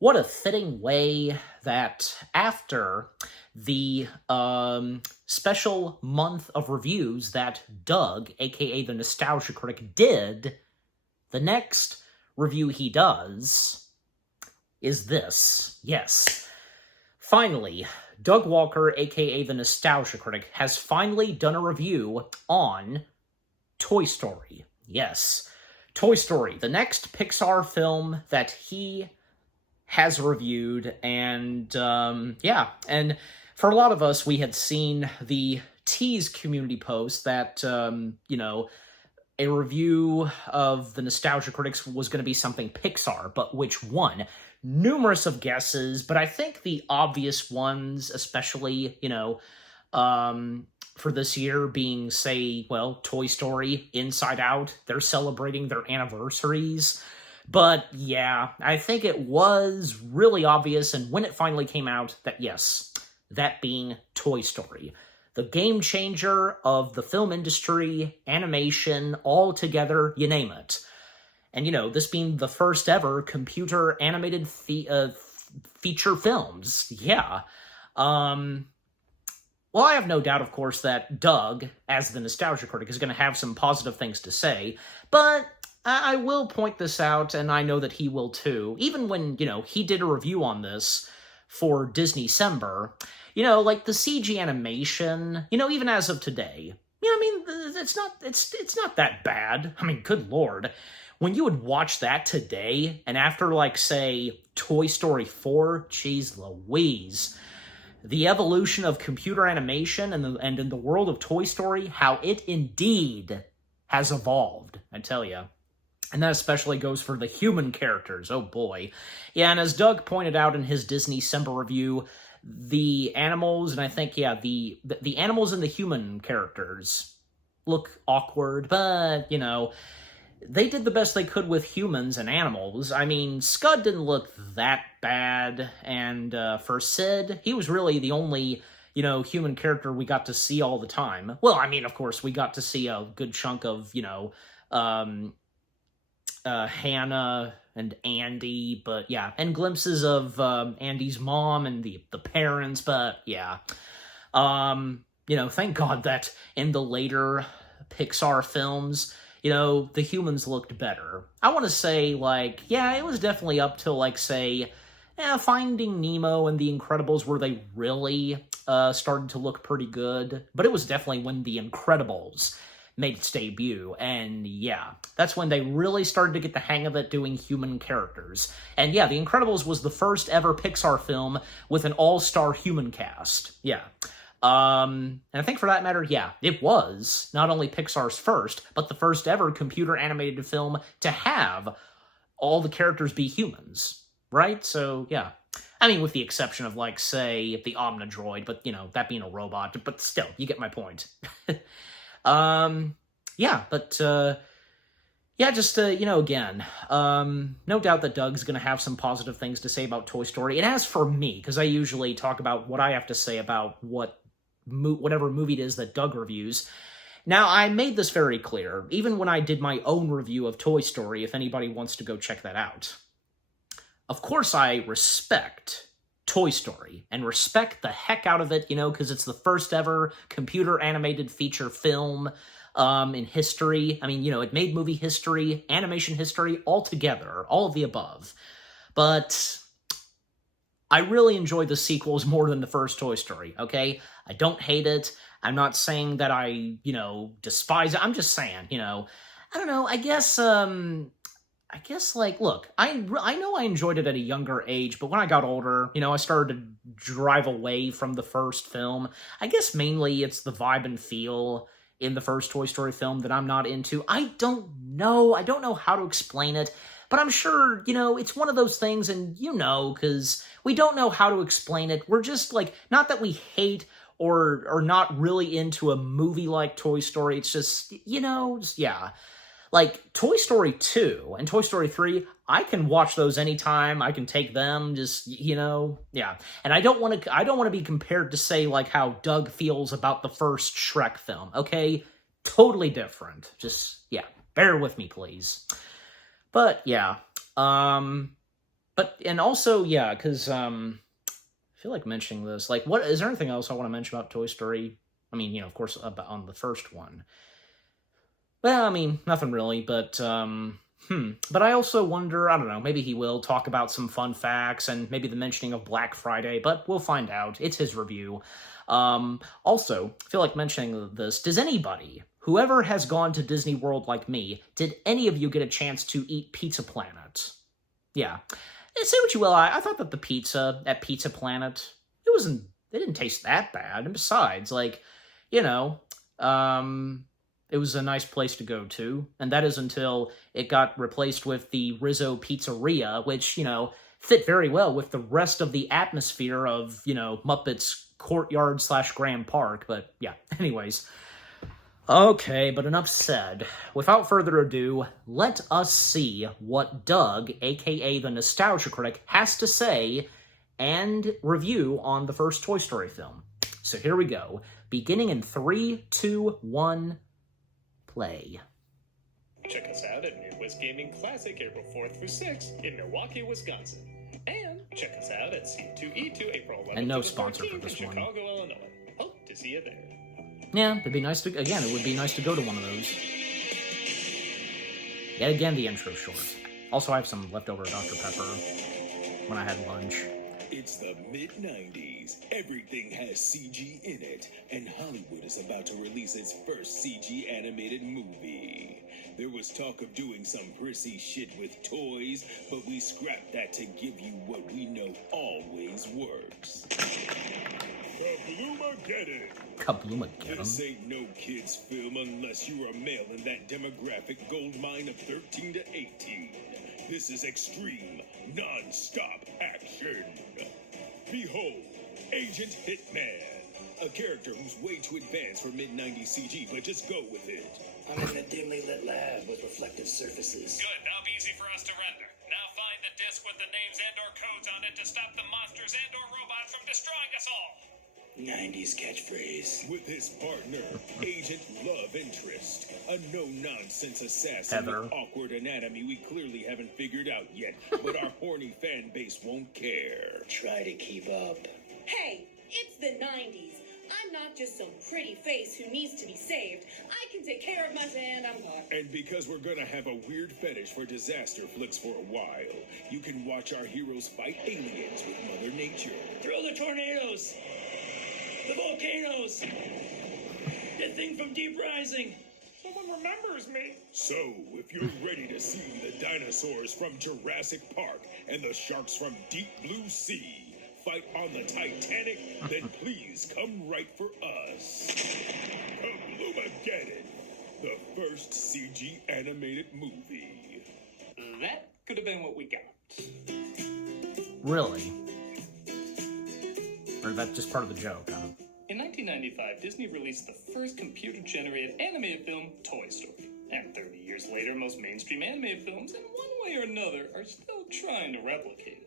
What a fitting way that after the special month of reviews that Doug, aka the Nostalgia Critic, did, the next review he does is this. Yes. Finally, Doug Walker, aka the Nostalgia Critic, has finally done a review on Toy Story. Yes. Toy Story, the next Pixar film that he has reviewed, and and for a lot of us, we had seen the Tease community post that, a review of the Nostalgia Critics was going to be something Pixar, but which one? Numerous of guesses, but I think the obvious ones, especially, for this year being, say, well, Toy Story, Inside Out, they're celebrating their anniversaries. But yeah, I think it was really obvious, and when it finally came out, that yes, that being Toy Story. The game changer of the film industry, animation, all together, you name it. And, this being the first ever computer animated feature films. Yeah. Well, I have no doubt, of course, that Doug, as the Nostalgia Critic, is going to have some positive things to say, but I will point this out, and I know that he will too. Even when, he did a review on this for Disney-cember, like the CG animation, even as of today, it's not that bad. I mean, good lord. When you would watch that today, and after, say, Toy Story 4, geez Louise, the evolution of computer animation and in the world of Toy Story, how it indeed has evolved, I tell you. And that especially goes for the human characters. Oh boy. Yeah, and as Doug pointed out in his Disney-cember review, the animals, and I think, the animals and the human characters look awkward, but, they did the best they could with humans and animals. I mean, Scud didn't look that bad, and for Sid, he was really the only, human character we got to see all the time. Well, I mean, of course, we got to see a good chunk of, Hannah and Andy, but yeah, and glimpses of Andy's mom and the parents, but yeah. Thank God that in the later Pixar films, the humans looked better. I want to say, it was definitely up till, say, Finding Nemo and The Incredibles where they really started to look pretty good, but it was definitely when The Incredibles made its debut, and yeah, that's when they really started to get the hang of it doing human characters. And yeah, The Incredibles was the first ever Pixar film with an all-star human cast. Yeah. And I think for that matter, yeah, it was not only Pixar's first, but the first ever computer animated film to have all the characters be humans, right? So, yeah. I mean, with the exception of, say, the Omnidroid, but, that being a robot, but still, you get my point. Again, no doubt that Doug's gonna have some positive things to say about Toy Story. And as for me, because I usually talk about what I have to say about whatever movie it is that Doug reviews. Now, I made this very clear, even when I did my own review of Toy Story, if anybody wants to go check that out. Of course, I respect Toy Story, and respect the heck out of it, because it's the first ever computer animated feature film in history. I mean, it made movie history, animation history, all together, all of the above. But I really enjoyed the sequels more than the first Toy Story, okay? I don't hate it. I'm not saying that I, despise it. I'm just saying, I don't know, I guess, look, I know I enjoyed it at a younger age, but when I got older, I started to drive away from the first film. I guess mainly it's the vibe and feel in the first Toy Story film that I'm not into. I don't know how to explain it, but I'm sure, it's one of those things, and because we don't know how to explain it. We're just, not that we hate or not really into a movie like Toy Story, it's just, yeah. Toy Story 2 and Toy Story 3, I can watch those anytime. I can take them, just, yeah. And I don't want to be compared to, say, how Doug feels about the first Shrek film, okay? Totally different. Just, yeah, bear with me, please. But, yeah. But And also, yeah, because I feel like mentioning this. Like, what is there anything else I want to mention about Toy Story? I mean, of course, on the first one. Well, I mean, nothing really, but But I also wonder, I don't know, maybe he will talk about some fun facts and maybe the mentioning of Black Friday, but we'll find out. It's his review. Also, I feel like mentioning this. Does anybody, whoever has gone to Disney World like me, did any of you get a chance to eat Pizza Planet? Yeah. Say what you will, I thought that the pizza at Pizza Planet, it didn't taste that bad. And besides, like, you know, it was a nice place to go to, and that is until it got replaced with the Rizzo Pizzeria, which, fit very well with the rest of the atmosphere of, Muppets Courtyard / Grand Park, but yeah, anyways. Okay, but enough said. Without further ado, let us see what Doug, aka the Nostalgia Critic, has to say and review on the first Toy Story film. So here we go. Beginning in 3, 2, 1... play. Check us out at Midwest Gaming Classic April 4th through 6th in Milwaukee, Wisconsin. And check us out at C2E2 April 11th and no to sponsor for in this one. Chicago, Illinois. Hope to see you there. Yeah, it would be nice to go to one of those. Yet again, the intro short. Also, I have some leftover Dr. Pepper when I had lunch. It's the mid-90s. Everything has CG in it, and Hollywood is about to release its first CG animated movie. There was talk of doing some prissy shit with toys, but we scrapped that to give you what we know always works. Kabloomageddon! Kabloomageddon? This ain't no kids' film unless you're a male in that demographic gold mine of 13 to 18. This is extreme, non-stop action. Behold, Agent Hitman, a character who's way too advanced for mid-90s CG, but just go with it. I'm in a dimly lit lab with reflective surfaces. Good, now be easy for us to render. Now find the disc with the names and/or codes on it to stop the monsters and/or robots from destroying us all. 90s catchphrase. With his partner, Agent Love Interest, a no-nonsense assassin Heather. with awkward anatomy we clearly haven't figured out yet, but our horny fan base won't care. Try to keep up. Hey, it's the 90s. I'm not just some pretty face who needs to be saved. I can take care of myself and I'm hot. And because we're gonna have a weird fetish for disaster flicks for a while, you can watch our heroes fight aliens with Mother Nature. Throw the tornadoes! The volcanoes! The thing from Deep Rising! Someone remembers me. So, if you're ready to see the dinosaurs from Jurassic Park and the sharks from Deep Blue Sea fight on the Titanic, then please come right for us. Kabloomageddon, the first CG animated movie. That could have been what we got. Really? Or is that just part of the joke? In 1995, Disney released the first computer-generated animated film, Toy Story. And 30 years later, most mainstream animated films, in one way or another, are still trying to replicate it.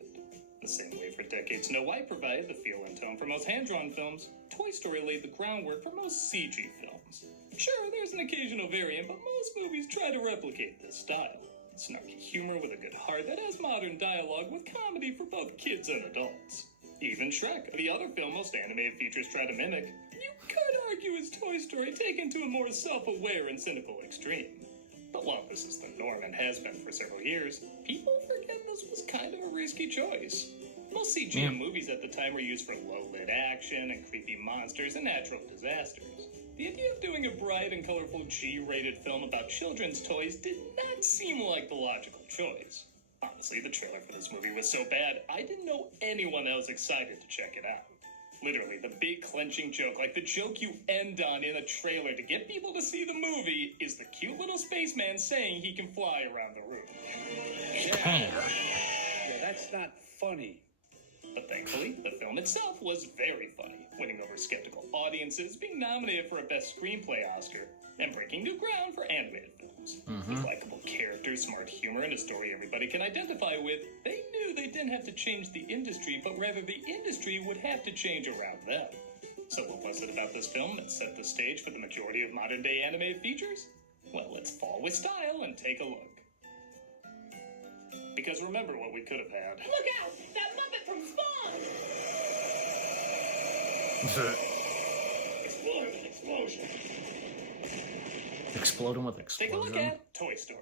The same way for decades Snow White provided the feel and tone for most hand-drawn films, Toy Story laid the groundwork for most CG films. Sure, there's an occasional variant, but most movies try to replicate this style. Snarky humor with a good heart that has modern dialogue with comedy for both kids and adults. Even Shrek, the other film most animated features try to mimic, you could argue is Toy Story taken to a more self-aware and cynical extreme. But while this is the norm and has been for several years, people forget this was kind of a risky choice. Most CGI movies at the time were used for low-lit action and creepy monsters and natural disasters. The idea of doing a bright and colorful G-rated film about children's toys did not seem like the logical choice. Honestly, the trailer for this movie was so bad, I didn't know anyone else excited to check it out. Literally, the big clenching joke, like the joke you end on in a trailer to get people to see the movie, is the cute little spaceman saying he can fly around the room. Yeah, that's not funny. But thankfully, the film itself was very funny, winning over skeptical audiences, being nominated for a Best Screenplay Oscar, and breaking new ground for animated films. With likable characters, smart humor, and a story everybody can identify with, they knew they didn't have to change the industry, but rather the industry would have to change around them. So what was it about this film that set the stage for the majority of modern-day animated features? Well, let's fall with style and take a look. Because remember what we could have had. Look out! That Muppet from Spawn! Explode with explosion. Exploding with Take a look explosion. at Toy Story.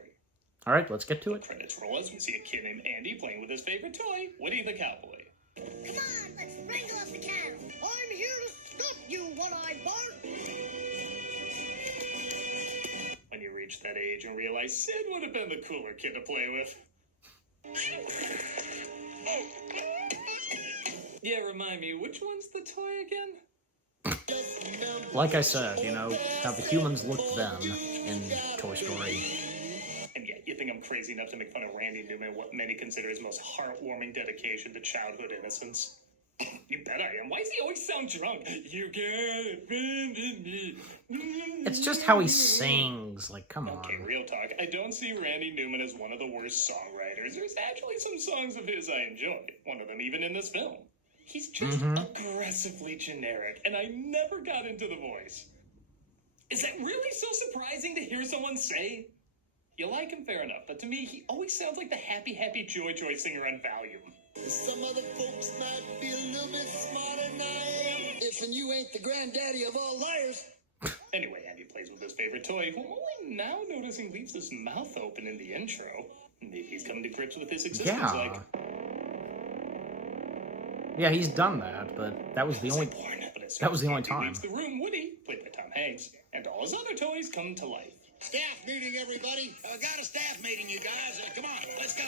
All right, let's get to it. Credits roll as we see a kid named Andy playing with his favorite toy, Woody the Cowboy. Come on, let's wrangle up the cattle. I'm here to stop you, one-eyed Bart. When you reach that age and realize Sid would have been the cooler kid to play with. Yeah, remind me, which one's the toy again? Like I said, you know, how the humans looked then in Toy Story. And yeah, you think I'm crazy enough to make fun of Randy Newman, what many consider his most heartwarming dedication to childhood innocence? You bet I am. Why does he always sound drunk? You can't abandon me. It's just how he sings. Like, come Okay, on. real talk. I don't see Randy Newman as one of the worst songwriters. There's actually some songs of his I enjoy. One of them even in this film. He's just aggressively generic, and I never got into the voice. Is that really so surprising to hear someone say? You like him, fair enough, but to me, he always sounds like the happy, happy joy singer on Valium. Some other folks might be a little bit smarter than I am. If and you ain't the granddaddy of all liars. Anyway, Andy plays with his favorite toy, who I'm only now noticing leaves his mouth open in the intro. Maybe he's coming to grips with his existence, Yeah. like... Yeah, he's done that, but that was the only that was the only time. Leaves the room, Woody, played by Tom Hanks, and all his other toys come to life. Staff meeting, everybody. Got a staff meeting, you guys. Come on, let's go.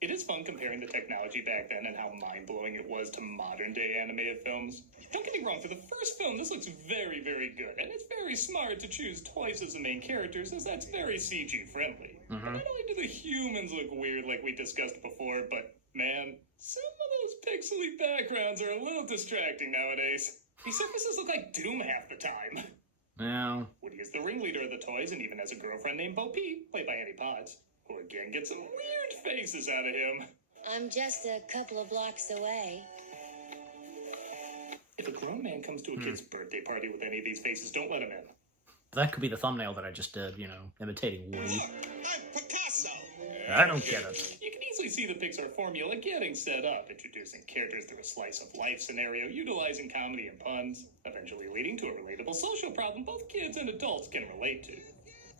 It is fun comparing the technology back then and how mind-blowing it was to modern-day animated films. Don't get me wrong, for the first film, this looks very, very good, and it's very smart to choose toys as the main characters, as that's very CG-friendly. But not only do the humans look weird like we discussed before, but, man, some of those pixely backgrounds are a little distracting nowadays. These surfaces look like Doom half the time. Yeah. Woody is the ringleader of the toys and even has a girlfriend named Bo Peep, played by Annie Potts, who again gets some weird faces out of him. I'm just a couple of blocks away. If a grown man comes to a kid's birthday party with any of these faces, don't let him in. That could be the thumbnail that I just did, you know, imitating Woody. I'm Picasso. I don't get it. You can easily see the Pixar formula getting set up, introducing characters through a slice-of-life scenario, utilizing comedy and puns, eventually leading to a relatable social problem both kids and adults can relate to.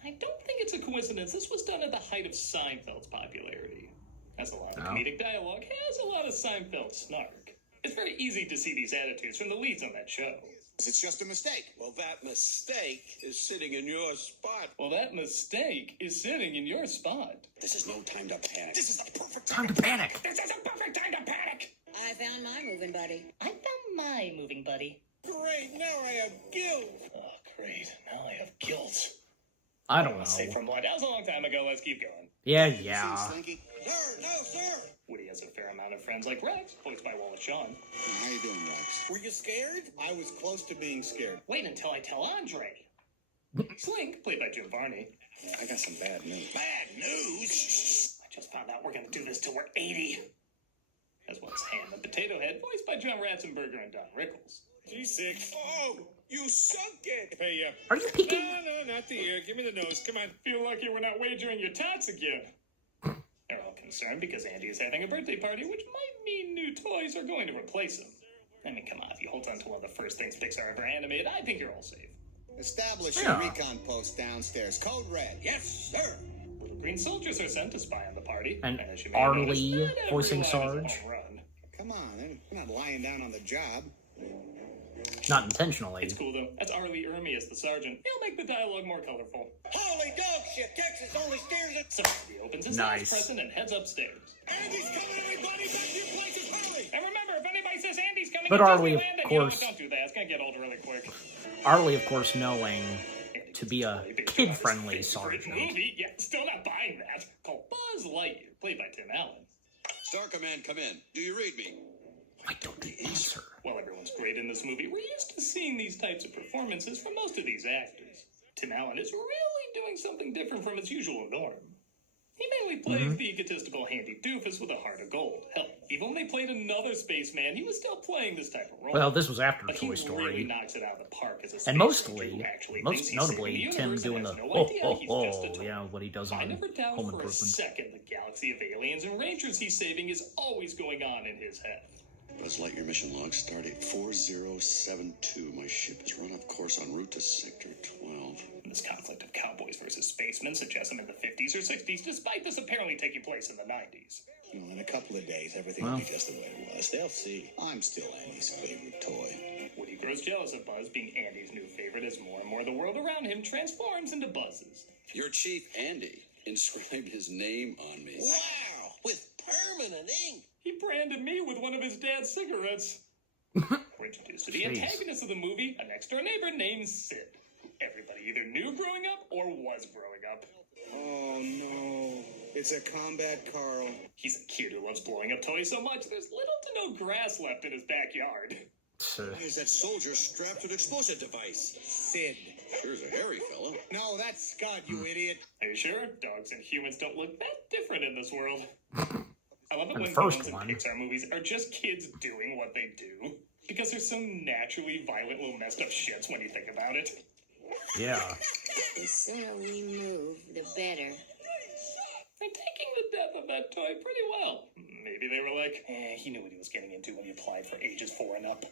I don't think it's a coincidence this was done at the height of Seinfeld's popularity. As a lot of comedic dialogue has a lot of Seinfeld snark. It's very easy to see these attitudes from the leads on that show. It's just a mistake. Well, that mistake is sitting in your spot. Well, that mistake is sitting in your spot. This is no time to panic. This is the perfect Time to panic. This is a perfect time to panic! I found my moving buddy. I found my moving buddy. Great, now I have guilt. Oh, great. Now I have guilt. I don't know. Say from what? That was a long time ago. Let's keep going. Yeah. Slinky? Sir, no, sir. Woody has a fair amount of friends like Rex, voiced by Wallace Shawn. How you doing, Rex? Were you scared? I was close to being scared. Wait until I tell Andre. Slink, played by Jim Varney. I got some bad news. Bad news? I just found out we're gonna do this till we're 80. As well as Ham and Potato Head, voiced by John Ratzenberger and Don Rickles. G6. Oh, you sunk it. Hey, Are you peeking? No, not the ear. Give me the nose. Come on. Feel lucky we're not wagering your tots again. They're all concerned because Andy is having a birthday party, which might mean new toys are going to replace him. I mean, come on, if you hold on to one of the first things Pixar ever animated, I think you're all safe. Establish Yeah. your recon post downstairs. Code red. Yes, sir. Little green soldiers are sent to spy on the party. And as you may have noticed, Arlie not every voicing line is a Sarge. home run. Come on, they're not lying down on the job. Not intentionally. It's cool though. That's Arlie Ermy as the sergeant. He'll make the dialogue more colorful. Holy dog shit, Texas only steers it. So he opens his Nice. last present and heads upstairs. Andy's coming, everybody, back to your places, hurry! And remember, if anybody says Andy's coming But to Arlie, of Disneyland, course- don't do that. It's gonna get old really quick. Arlie, of course, knowing to be a Andy's kid-friendly favorite sergeant. movie, yeah, still not buying that. Called Buzz Lightyear, played by Tim Allen. Star Command, come in. Do you read me? I don't answer. While everyone's great in this movie, we're used to seeing these types of performances from most of these actors. Tim Allen is really doing something different from his usual norm. He mainly plays the egotistical handy doofus with a heart of gold. Hell, Even when they played another spaceman, he was still playing this type of role. Well, this was after But Toy he Story. really knocks it out of the park as a space And ranger who actually thinks most he's notably, saving the Tim universe doing and the has no ho idea ho he's ho, just a toy. yeah, what he does I on never doubt Home for a Improvement. second the galaxy of aliens and rangers he's saving is always going on in his head. Buzz Lightyear mission log, stardate 4072. My ship is run off course en route to Sector 12. This conflict of cowboys versus spacemen suggests him in the 50s or 60s, despite this apparently taking place in the 90s. You know, in a couple of days, everything will be just the way it was. They'll see. I'm still Andy's favorite toy. Woody grows jealous of Buzz being Andy's new favorite as more and more of the world around him transforms into Buzz's. Your chief, Andy, inscribed his name on me. Wow! With permanent ink! He branded me with one of his dad's cigarettes. We're introduced to the Jeez. antagonist of the movie, a next-door neighbor named Sid. Everybody either knew growing up or was growing up. Oh no. It's a combat Carl. He's a kid who loves blowing up toys so much there's little to no grass left in his backyard. Why is that soldier strapped to an explosive device? Sid. Sure is a hairy fella. No, that's Scott, you idiot. Are you sure? Dogs and humans don't look that different in this world. I love it And when the first villains in one. Pixar movies are just kids doing what they do. Because they're so naturally violent little messed up shits when you think about it. Yeah. The sooner we move, the better. They're taking the death of that toy pretty well. Maybe they were like, he knew what he was getting into when he applied for ages 4 and up.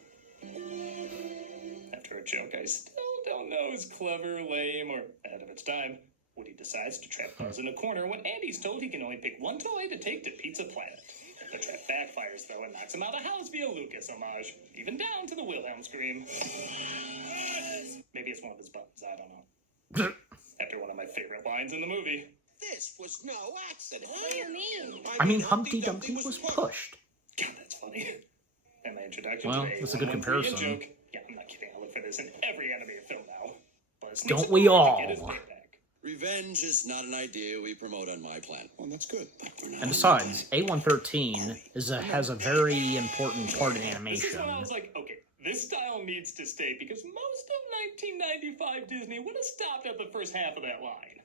After a joke I still don't know is clever, lame, or ahead of its time, Woody decides to trap Buzz in a corner when Andy's told he can only pick one toy to take to Pizza Planet. The trap backfires, though, and knocks him out of house via Lucas homage, even down to the Wilhelm scream. Maybe it's one of his buttons, I don't know. After one of my favorite lines in the movie. This was no accident. What do you mean? I mean, Humpty Dumpty was pushed. God, that's funny. And my introduction Well, today that's a good comparison. Joke. Yeah, I'm not kidding. I look for this in every animated film now. Buzz sneaks Don't in we the door all? to get his payback. Revenge is not an idea we promote on my planet. Well, that's good. And besides, A113 has a very important part in This is animation. when I was like, okay, this style needs to stay because most of 1995 Disney would have stopped at the first half of that line.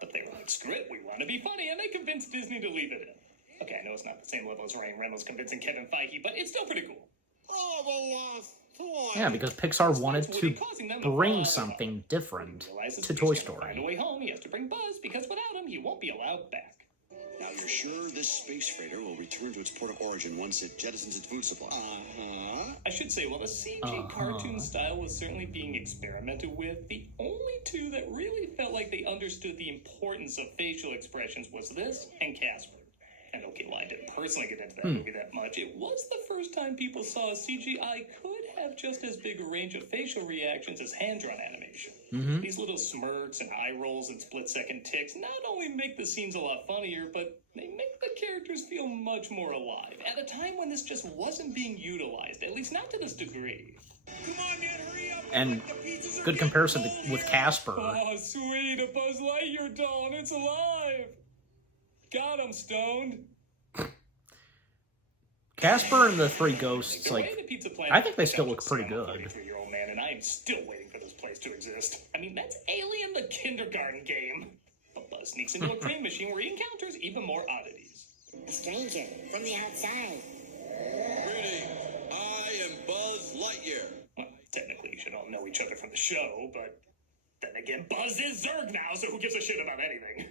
But they were like, screw it, we want to be funny, and they convinced Disney to leave it in. Okay, I know it's not the same level as Ryan Reynolds convincing Kevin Feige, but it's still pretty cool. Oh, the lost toy. Yeah, because Pixar wanted Woody to causing them to bring fall something He different realizes to if Toy he's gonna Find a Story. way home, he has to bring Buzz because without him, he won't be allowed back. Now you're sure this space freighter will return to its port of origin once it jettisons its food supply? I should say, while the CG cartoon style was certainly being experimented with, the only two that really felt like they understood the importance of facial expressions was this and Casper. And okay, well, I didn't personally get into that movie that much. It was the first time people saw CGI could have just as big a range of facial reactions as hand-drawn animation. These little smirks and eye rolls and split-second ticks not only make the scenes a lot funnier, but they make the characters feel much more alive, at a time when this just wasn't being utilized, at least not to this degree. Come on, man, hurry up. And good comparison with Casper. Oh, sweet, a Buzz Lightyear doll, and it's alive! God, I'm stoned. Casper and the Three Ghosts, The way like, the Pizza Planet I think they is still such look a pretty cinema good. 43-year-old man, and I am still waiting for this place to exist. I mean, that's Alien the kindergarten game. But Buzz sneaks into a crane machine where he encounters even more oddities. A stranger from the outside. Greetings, I am Buzz Lightyear. Well, technically you should all know each other from the show, but then again, Buzz is Zurg now, so who gives a shit about anything?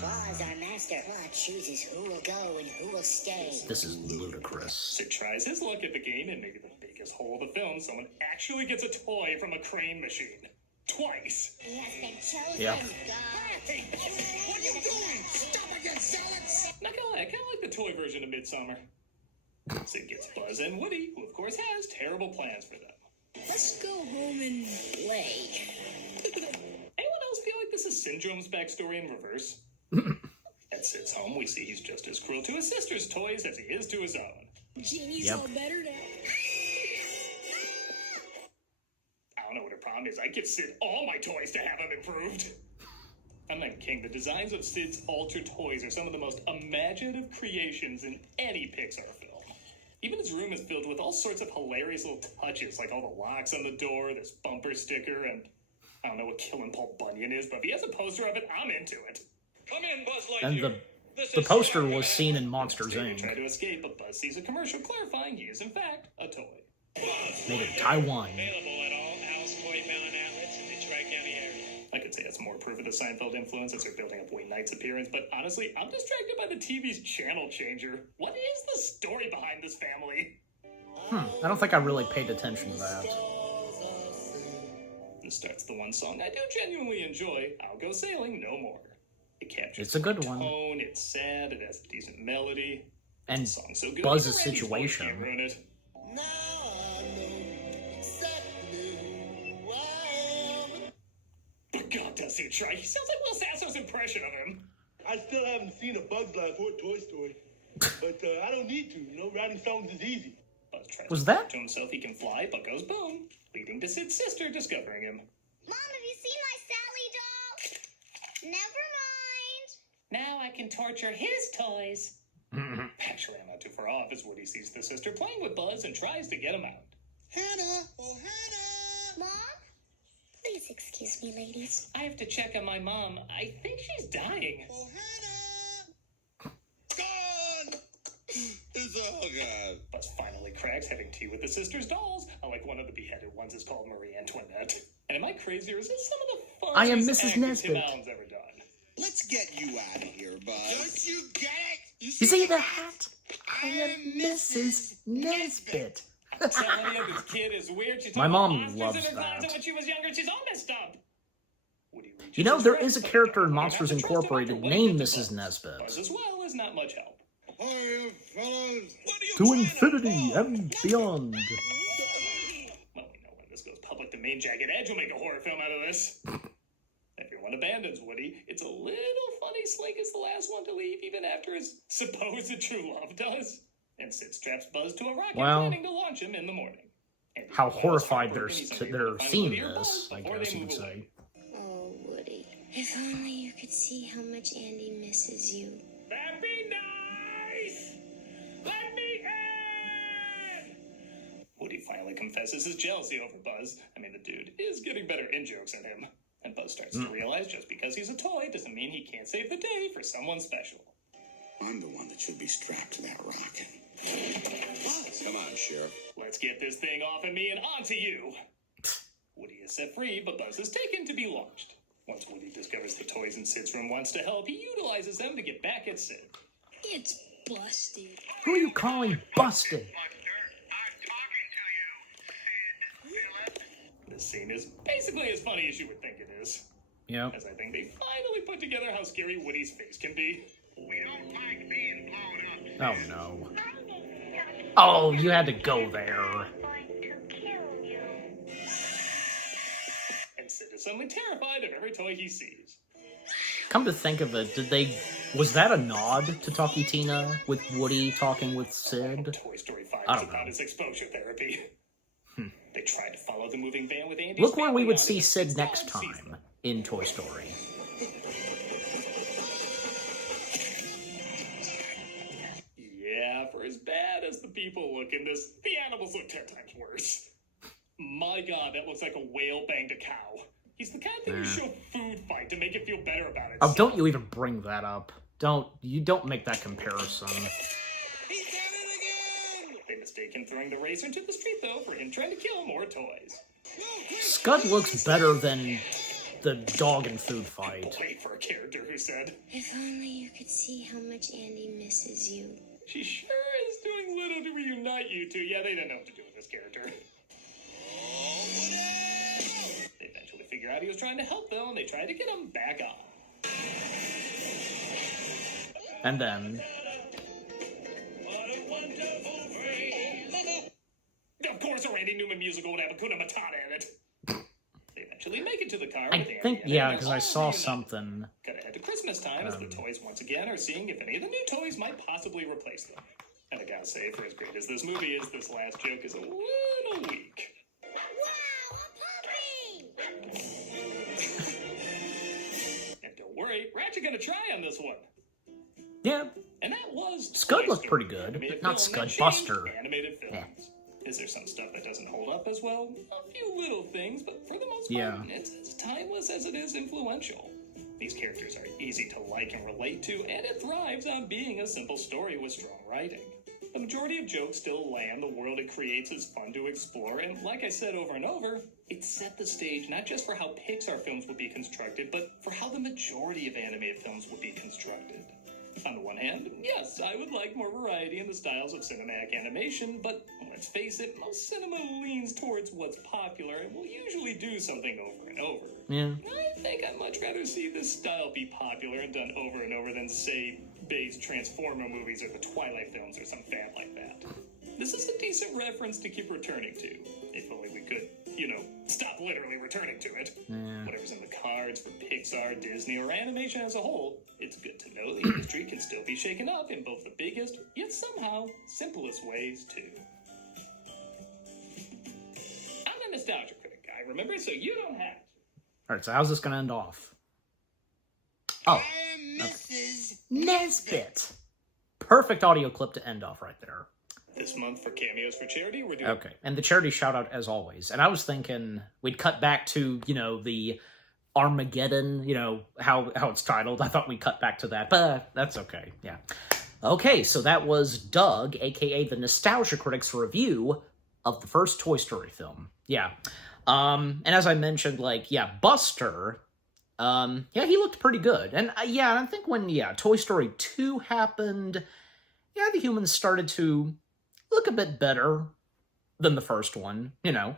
Claw's our master. Claw chooses who will go and who will stay. This is ludicrous. Sid tries his luck at the game, and maybe the biggest hole of the film, someone actually gets a toy from a crane machine. Twice. He has been chosen. Yeah. Hey, what are you doing? Stop again, Alex. Not gonna lie, I kinda like the toy version of Midsummer. Sid gets Buzz and Woody, who of course has terrible plans for them. Let's go home and play. Anyone else feel like this is Syndrome's backstory in reverse? At Sid's home, we see he's just as cruel to his sister's toys as he is to his own. Genie's Yep. all better now. I don't know what her problem is. I give Sid all my toys to have him improved. I'm not kidding. The designs of Sid's Ultra toys are some of the most imaginative creations in any Pixar film. Even his room is filled with all sorts of hilarious little touches, like all the locks on the door, this bumper sticker, and I don't know what Killing Paul Bunyan is, but if he has a poster of it, I'm into it. Come in, Buzz And Lightyear. The poster was seen in Monsters, They Inc. try to escape, but Buzz sees a commercial clarifying he is, in fact, a toy. Made in Taiwan. Available at all Alice Toy Fountain outlets in the Tri-County area. I could say it's more proof of the Seinfeld influence as they're building up Wayne Knight's appearance, but honestly, I'm distracted by the TV's channel changer. What is the story behind this family? I don't think I really paid attention to that. This starts the one song I do genuinely enjoy, I'll Go Sailing No More. It captures It's a good the one. tone, it's sad, it has a decent melody. And The song's so good, Buzz's even Randy's voice situation. can't ruin it. Now I know exactly who I am. But God, does he try? He sounds like Will Sasso's impression of him. I still haven't seen a Bug's Life or Toy Story, but I don't need to. You know, writing songs is easy. Buzz tries Was to that- prove to himself he can fly, but goes boom, leading to Sid's sister discovering him. Mom, have you seen my Sally doll? Never mind. Now I can torture his toys. Actually, I'm not too far off as Woody sees the sister playing with Buzz and tries to get him out. Hannah! Oh, Hannah! Mom? Please excuse me, ladies. I have to check on my mom. I think she's dying. Oh, Hannah! Gone! Oh, God. Buzz finally cracks having tea with the sister's dolls. I like one of the beheaded ones is called Marie Antoinette. And am I crazy or is this some of the I am funniest Mrs. acting Nesbit. Tim Allen's ever done? Let's get you out of here, Buzz. Don't you get it? You see the hat? I am Mrs. Nesbit. I'm telling you, this kid is weird. She's My talking mom about monsters loves in her closet that. when she was younger. She's all messed up. Woody reaches You know, his there friends, is a but character in don't Monsters have to trust him Incorporated after named what he did Mrs. to Nesbit. Buzz as well is not much help. Hiya, fellas. What are you To trying infinity to and beyond. Well, we know when this goes public, the main Jagged Edge will make a horror film out of this. Everyone abandons Woody. It's a little funny Slink is the last one to leave, even after his supposed true love does. And Sid straps Buzz to a rocket, Well, planning to launch him in the morning. And How Buzz horrified hoping they're he's unable to find seeing Woody or this, Buzz I before guess they you could move say. away. Oh, Woody. If only you could see how much Andy misses you. That'd be nice! Let me in! Woody finally confesses his jealousy over Buzz. I mean, the dude is getting better in-jokes at him. And Buzz starts to realize just because he's a toy doesn't mean he can't save the day for someone special. I'm the one that should be strapped to that rocket. Buzz, come on, Sheriff. Let's get this thing off of me and onto you! Woody is set free, but Buzz is taken to be launched. Once Woody discovers the toys in Sid's room wants to help, he utilizes them to get back at Sid. It's busted. Who are you calling busted? This scene is basically as funny as you would think it is. Yep. As I think they finally put together how scary Woody's face can be. We don't like being blown up. Oh no. Oh, you had to go there. And Sid is suddenly terrified of every toy he sees. Come to think of it, was that a nod to Talkie Tina with Woody talking with Sid? Toy Story 5 I is don't about know. its exposure therapy. They tried to follow the moving van with Andy's Look where we family would on see it, Sid Sid's next dad sees time them. in Toy Story. Yeah, for as bad as the people look in this, the animals look 10 times worse. My God, that looks like a whale banged a cow. He's the kind of thing you show Food Fight to make it feel better about it. Oh, don't you even bring that up. Don't make that comparison. They mistake him throwing the racer into the street, though, for him trying to kill more toys. Scud looks better than the dog in Food Fight. Wait for a character who said, If only you could see how much Andy misses you. she sure is doing little to reunite you two. Yeah, they didn't know what to do with this character. They eventually figure out he was trying to help, though, and they try to get him back on. And then, Of course, a Randy Newman musical would have a Kuna Matata in it. They eventually make it to the car. I with Andy think, in it, yeah, and because they're I all saw reunited. something. Cut ahead to Christmas time as the toys once again are seeing if any of the new toys might possibly replace them. And I gotta say, for as great as this movie is, this last joke is a little weak. Wow, a puppy! And don't worry, Ratchet gonna try on this one. Yeah, And that was Scud Toy looked Story, pretty good, animated but not film Scud that Buster. changed animated films. Is there some stuff that doesn't hold up as well? A few little things, but for the most part, Yeah. it's as timeless as it is influential. These characters are easy to like and relate to, and it thrives on being a simple story with strong writing. The majority of jokes still land, the world it creates is fun to explore, and like I said over and over, it set the stage not just for how Pixar films would be constructed, but for how the majority of animated films would be constructed. On the one hand, yes, I would like more variety in the styles of cinematic animation, but let's face it, most cinema leans towards what's popular and will usually do something over and over. Yeah. I think I'd much rather see this style be popular and done over and over than, say, Bay's Transformer movies or the Twilight films or some fad like that. This is a decent reference to keep returning to. If only we could, stop literally returning to it. Yeah. Whatever's in the cards for Pixar, Disney, or animation as a whole, it's good to know the industry can still be shaken up in both the biggest, yet somehow simplest ways, too. I'm a nostalgia critic guy, remember? So you don't have to. Alright, so how's this gonna end off? Oh. Mrs. Nesbit. Perfect audio clip to end off right there. This month for Cameos for Charity, we're doing... Okay, and the charity shout-out as always. And I was thinking we'd cut back to, the Armageddon, how it's titled. I thought we'd cut back to that, but that's okay, yeah. Okay, so that was Doug, a.k.a. the Nostalgia Critic's review of the first Toy Story film. Yeah. And as I mentioned, Buster... he looked pretty good. And, I think when, Toy Story 2 happened, the humans started to look a bit better than the first one, but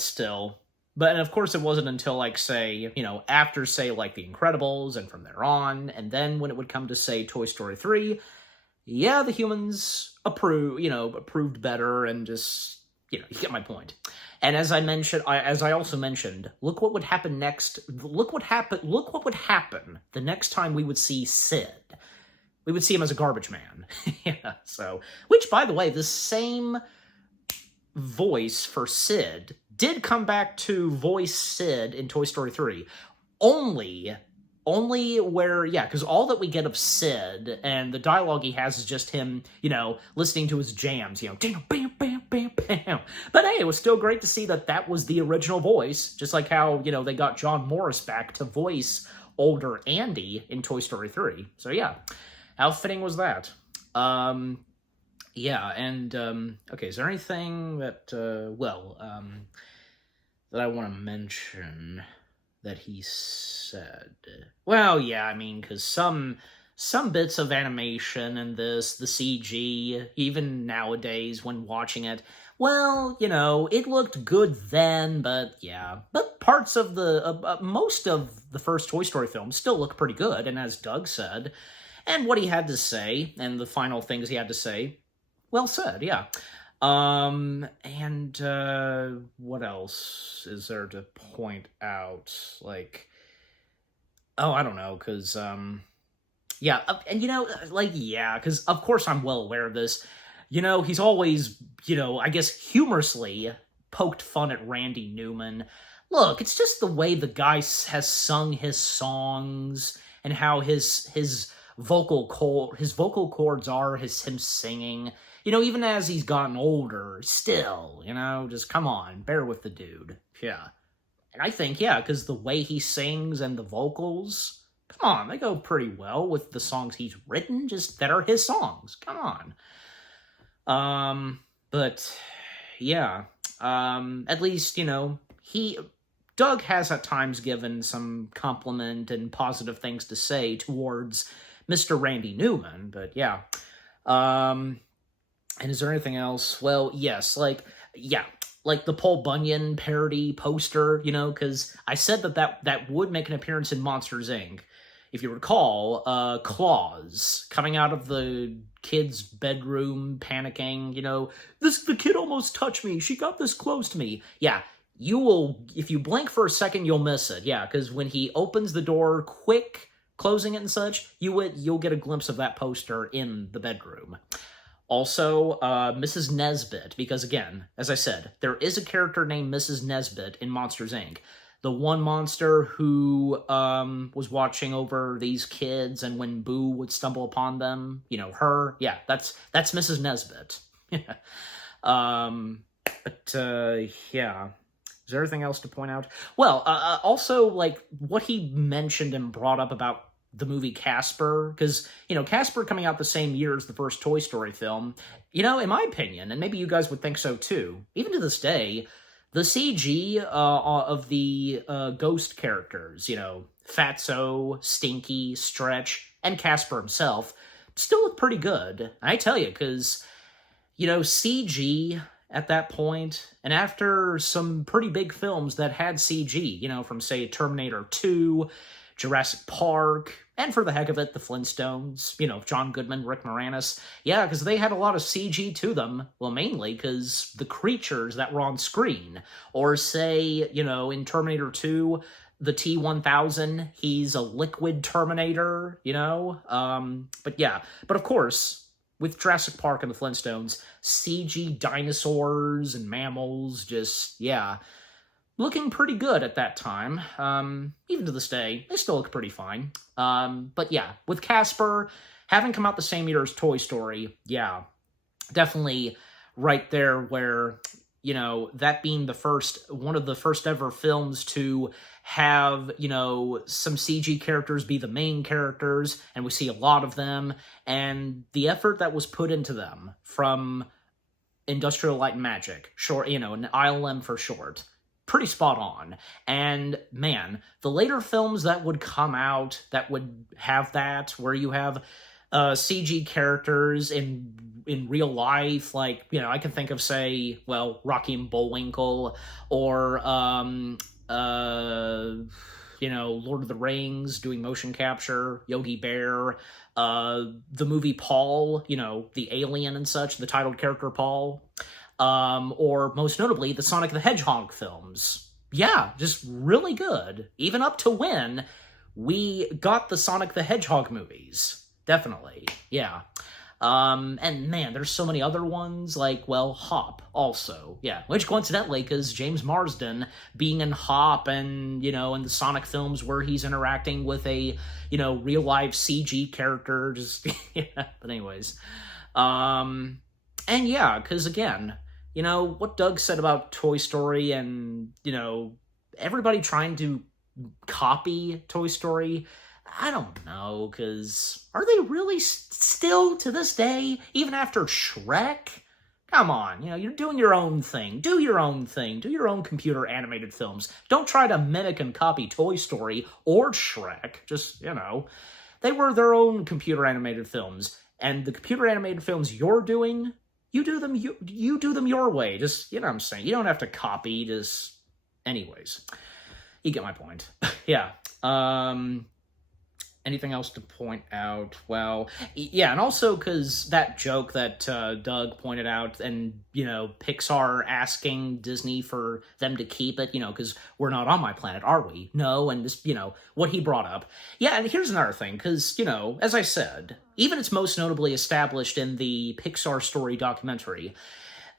still. But, and of course, it wasn't until, after, The Incredibles and from there on, and then when it would come to, Toy Story 3, the humans approved better and just, you get my point. And as I also mentioned, look what would happen next. Look what would happen the next time we would see Sid. We would see him as a garbage man. Which, by the way, the same voice for Sid did come back to voice Sid in Toy Story 3. Only where, because all that we get of Sid and the dialogue he has is just him, listening to his jams, bam, bam, bam, bam, bam. But hey, it was still great to see that was the original voice, just like how, they got John Morris back to voice older Andy in Toy Story 3. So yeah, how fitting was that? Okay, is there anything that, that I want to mention that he said? Well, because some bits of animation in this, the CG, even nowadays when watching it, it looked good then, but parts of most of the first Toy Story film still look pretty good, and as Doug said, and what he had to say, and the final things he had to say, well said, yeah. What else is there to point out? I don't know, because, because of course I'm well aware of this. He's always, I guess humorously poked fun at Randy Newman. Look, it's just the way the guy has sung his songs and how his vocal cords are, him singing. Even as he's gotten older, still, just come on, bear with the dude. Yeah. And I think, because the way he sings and the vocals, come on, they go pretty well with the songs he's written, just that are his songs. Come on. At least, Doug has at times given some compliment and positive things to say towards Mr. Randy Newman, but yeah. And is there anything else? Well, yes, like the Paul Bunyan parody poster, because I said that would make an appearance in Monsters, Inc. If you recall, Claus coming out of the kid's bedroom, panicking, the kid almost touched me, she got this close to me. Yeah, you will, if you blink for a second, you'll miss it, yeah, because when he opens the door, quick, closing it and such, you'll get a glimpse of that poster in the bedroom. Also, Mrs. Nesbit, because again, as I said, there is a character named Mrs. Nesbit in Monsters, Inc. The one monster who was watching over these kids, and when Boo would stumble upon them, her, yeah, that's Mrs. Nesbit. Yeah. Is Is there anything else to point out? Well, also, like, what he mentioned and brought up about the movie Casper, because, Casper coming out the same year as the first Toy Story film, in my opinion, and maybe you guys would think so too, even to this day, the CG of the ghost characters, Fatso, Stinky, Stretch, and Casper himself, still look pretty good. I tell you, because, CG at that point, and after some pretty big films that had CG, from, say, Terminator 2, Jurassic Park, and for the heck of it, the Flintstones, John Goodman, Rick Moranis. Yeah, because they had a lot of CG to them. Well, mainly because the creatures that were on screen. Or say, in Terminator 2, the T-1000, he's a liquid Terminator, But yeah, but of course, with Jurassic Park and the Flintstones, CG dinosaurs and mammals just, looking pretty good at that time. Even to this day, they still look pretty fine. But yeah, with Casper, having come out the same year as Toy Story, definitely right there where, that being one of the first ever films to have, some CG characters be the main characters, and we see a lot of them, and the effort that was put into them from Industrial Light and Magic, short, an ILM for short, pretty spot on. And man, the later films that would come out that would have that, where you have CG characters in real life, like, I can think of, say, Rocky and Bullwinkle, or, Lord of the Rings doing motion capture, Yogi Bear, the movie Paul, the alien and such, the titled character Paul, or most notably, the Sonic the Hedgehog films. Yeah, just really good. Even up to when we got the Sonic the Hedgehog movies. Definitely, yeah. And man, there's so many other ones, like, Hop, also. Yeah, which coincidentally, because James Marsden being in Hop and, in the Sonic films where he's interacting with a, real-life CG character, just, But anyways. And yeah, because again, what Doug said about Toy Story and, everybody trying to copy Toy Story, I don't know, because are they really still, to this day, even after Shrek? Come on, you're doing your own thing. Do your own thing. Do your own computer animated films. Don't try to mimic and copy Toy Story or Shrek. Just, they were their own computer animated films. And the computer animated films you're doing, you do them your way. Just, what I'm saying? You don't have to copy, just... Anyways. You get my point. Yeah. Anything else to point out? Well, yeah, and also because that joke that Doug pointed out, and, Pixar asking Disney for them to keep it, because we're not on my planet, are we? No, and just, what he brought up. Yeah, and here's another thing, because, as I said, even it's most notably established in the Pixar story documentary,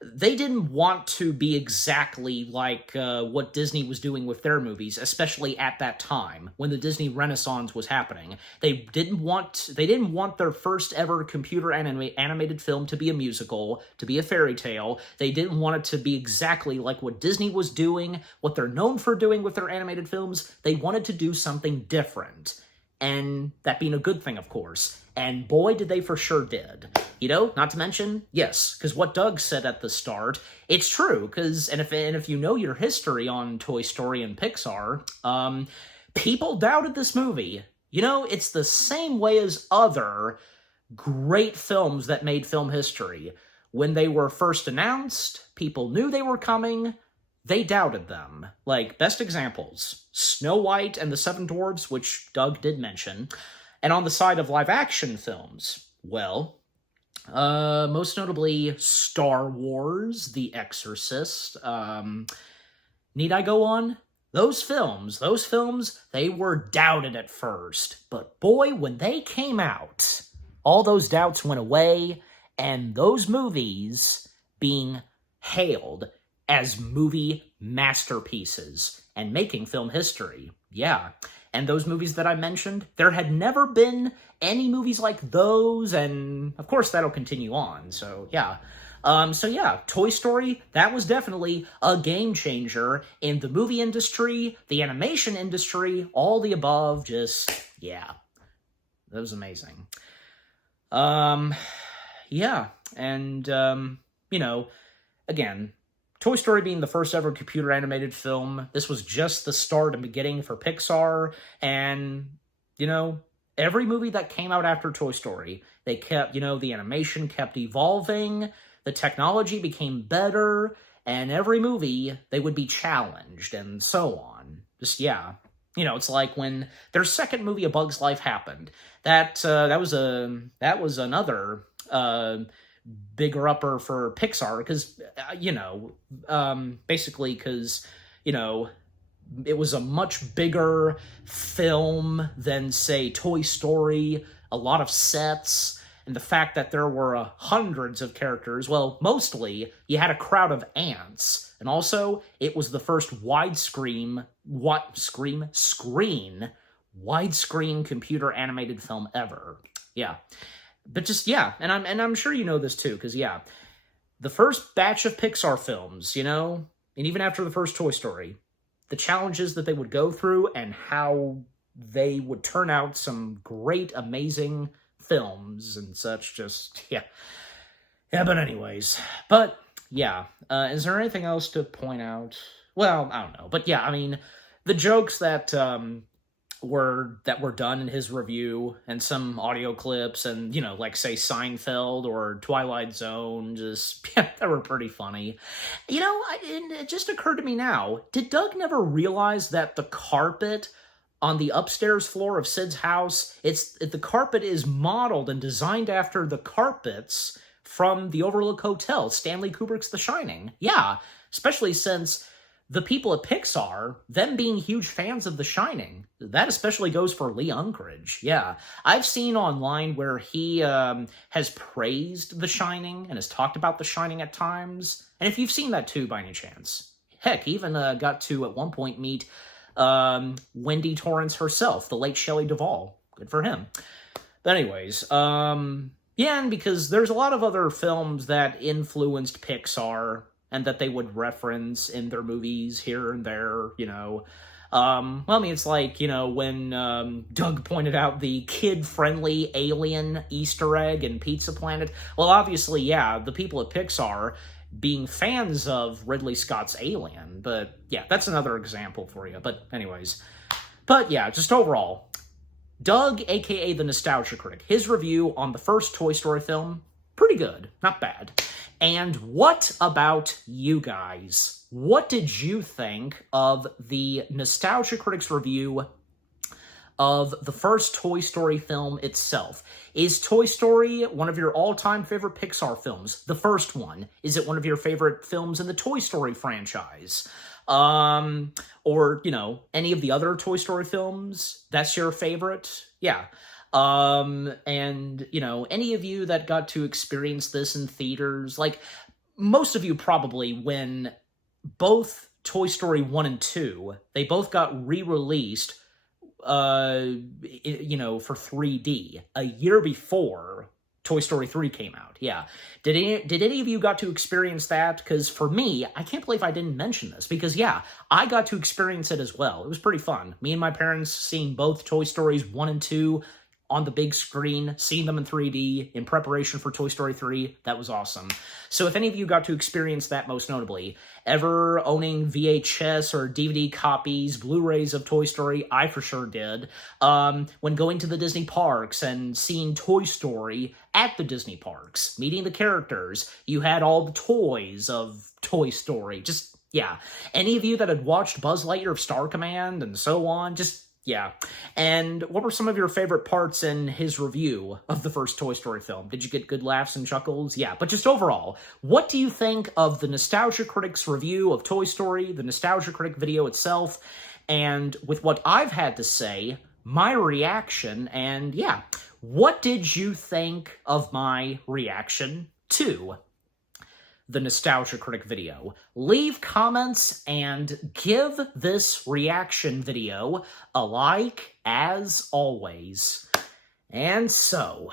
they didn't want to be exactly like what Disney was doing with their movies, especially at that time when the Disney Renaissance was happening. They didn't want their first ever computer animated film to be a musical, to be a fairy tale. They didn't want it to be exactly like what Disney was doing, what they're known for doing with their animated films. They wanted to do something different. And that being a good thing, of course. And boy, did they for sure did. Not to mention, yes, because what Doug said at the start, it's true, because, and if you know your history on Toy Story and Pixar, people doubted this movie. It's the same way as other great films that made film history. When they were first announced, people knew they were coming, they doubted them. Like, best examples, Snow White and the Seven Dwarfs, which Doug did mention. And on the side of live-action films, most notably Star Wars, The Exorcist. Need I go on? Those films, they were doubted at first. But boy, when they came out, all those doubts went away, and those movies being hailed as movie masterpieces and making film history. Yeah. And those movies that I mentioned, there had never been any movies like those, and of course that'll continue on, so yeah. So yeah, Toy Story, that was definitely a game changer in the movie industry, the animation industry, all the above. Just, yeah, that was amazing. Yeah, and, you know, again, Toy Story being the first ever computer animated film, this was just the start and beginning for Pixar, and, you know, every movie that came out after Toy Story, they kept, you know, the animation kept evolving, the technology became better, and every movie, they would be challenged, and so on. Just, yeah. You know, it's like when their second movie, A Bug's Life, happened. That was another bigger upper for Pixar, because, you know, basically because, you know, it was a much bigger film than, say, Toy Story, a lot of sets, and the fact that there were hundreds of characters. Well, mostly, you had a crowd of ants, and also, it was the first widescreen computer animated film ever. Yeah. But just, yeah, and I'm sure you know this too, because, yeah, the first batch of Pixar films, you know, and even after the first Toy Story, the challenges that they would go through and how they would turn out some great, amazing films and such, just, yeah. Yeah, but anyways, but, yeah, is there anything else to point out? Well, I don't know, but yeah, I mean, the jokes that were done in his review, and some audio clips, and, you know, like, say, Seinfeld or Twilight Zone, just, yeah, they were pretty funny. You know, it just occurred to me now, did Doug never realize that the carpet on the upstairs floor of Sid's house, the carpet is modeled and designed after the carpets from the Overlook Hotel, Stanley Kubrick's The Shining? Yeah, especially since the people at Pixar, them being huge fans of The Shining, that especially goes for Lee Unkrich. Yeah, I've seen online where he has praised The Shining and has talked about The Shining at times. And if you've seen that too, by any chance, heck, even got to at one point meet Wendy Torrance herself, the late Shelley Duvall. Good for him. But anyways, yeah, and because there's a lot of other films that influenced Pixar and that they would reference in their movies here and there, you know. Well, I mean, it's like, you know, when Doug pointed out the kid-friendly alien Easter egg in Pizza Planet. Well, obviously, yeah, the people at Pixar being fans of Ridley Scott's Alien, but yeah, that's another example for you. But anyways, but yeah, just overall, Doug, aka the Nostalgia Critic, his review on the first Toy Story film, pretty good, not bad. And what about you guys? What did you think of the Nostalgia Critic's review of the first Toy Story film itself? Is Toy Story one of your all-time favorite Pixar films? The first one. Is it one of your favorite films in the Toy Story franchise? Or, you know, any of the other Toy Story films? That's your favorite? Yeah. And, you know, any of you that got to experience this in theaters, like, most of you probably, when both Toy Story 1 and 2, they both got re-released, you know, for 3D, a year before Toy Story 3 came out. Yeah. Did any of you got to experience that? Because for me, I can't believe I didn't mention this, because yeah, I got to experience it as well. It was pretty fun. Me and my parents seeing both Toy Stories 1 and 2 on the big screen, seeing them in 3D in preparation for Toy Story 3, that was awesome. So if any of you got to experience that most notably, ever owning VHS or DVD copies, Blu-rays of Toy Story, I for sure did. When going to the Disney parks and seeing Toy Story at the Disney parks, meeting the characters, you had all the toys of Toy Story, just, yeah. Any of you that had watched Buzz Lightyear of Star Command and so on, just, yeah. And what were some of your favorite parts in his review of the first Toy Story film? Did you get good laughs and chuckles? Yeah, but just overall, what do you think of the Nostalgia Critic's review of Toy Story, the Nostalgia Critic video itself, and with what I've had to say, my reaction, and yeah, what did you think of my reaction to the Nostalgia Critic video? Leave comments and give this reaction video a like, as always. And so,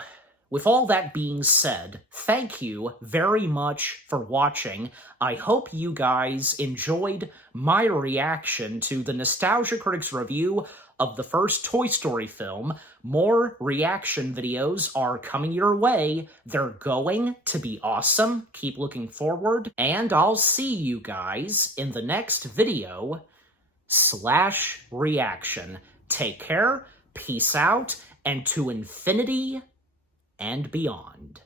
with all that being said, thank you very much for watching. I hope you guys enjoyed my reaction to the Nostalgia Critics review of the first Toy Story film. More reaction videos are coming your way. They're going to be awesome. Keep looking forward, and I'll see you guys in the next video / reaction. Take care, peace out, and to infinity and beyond.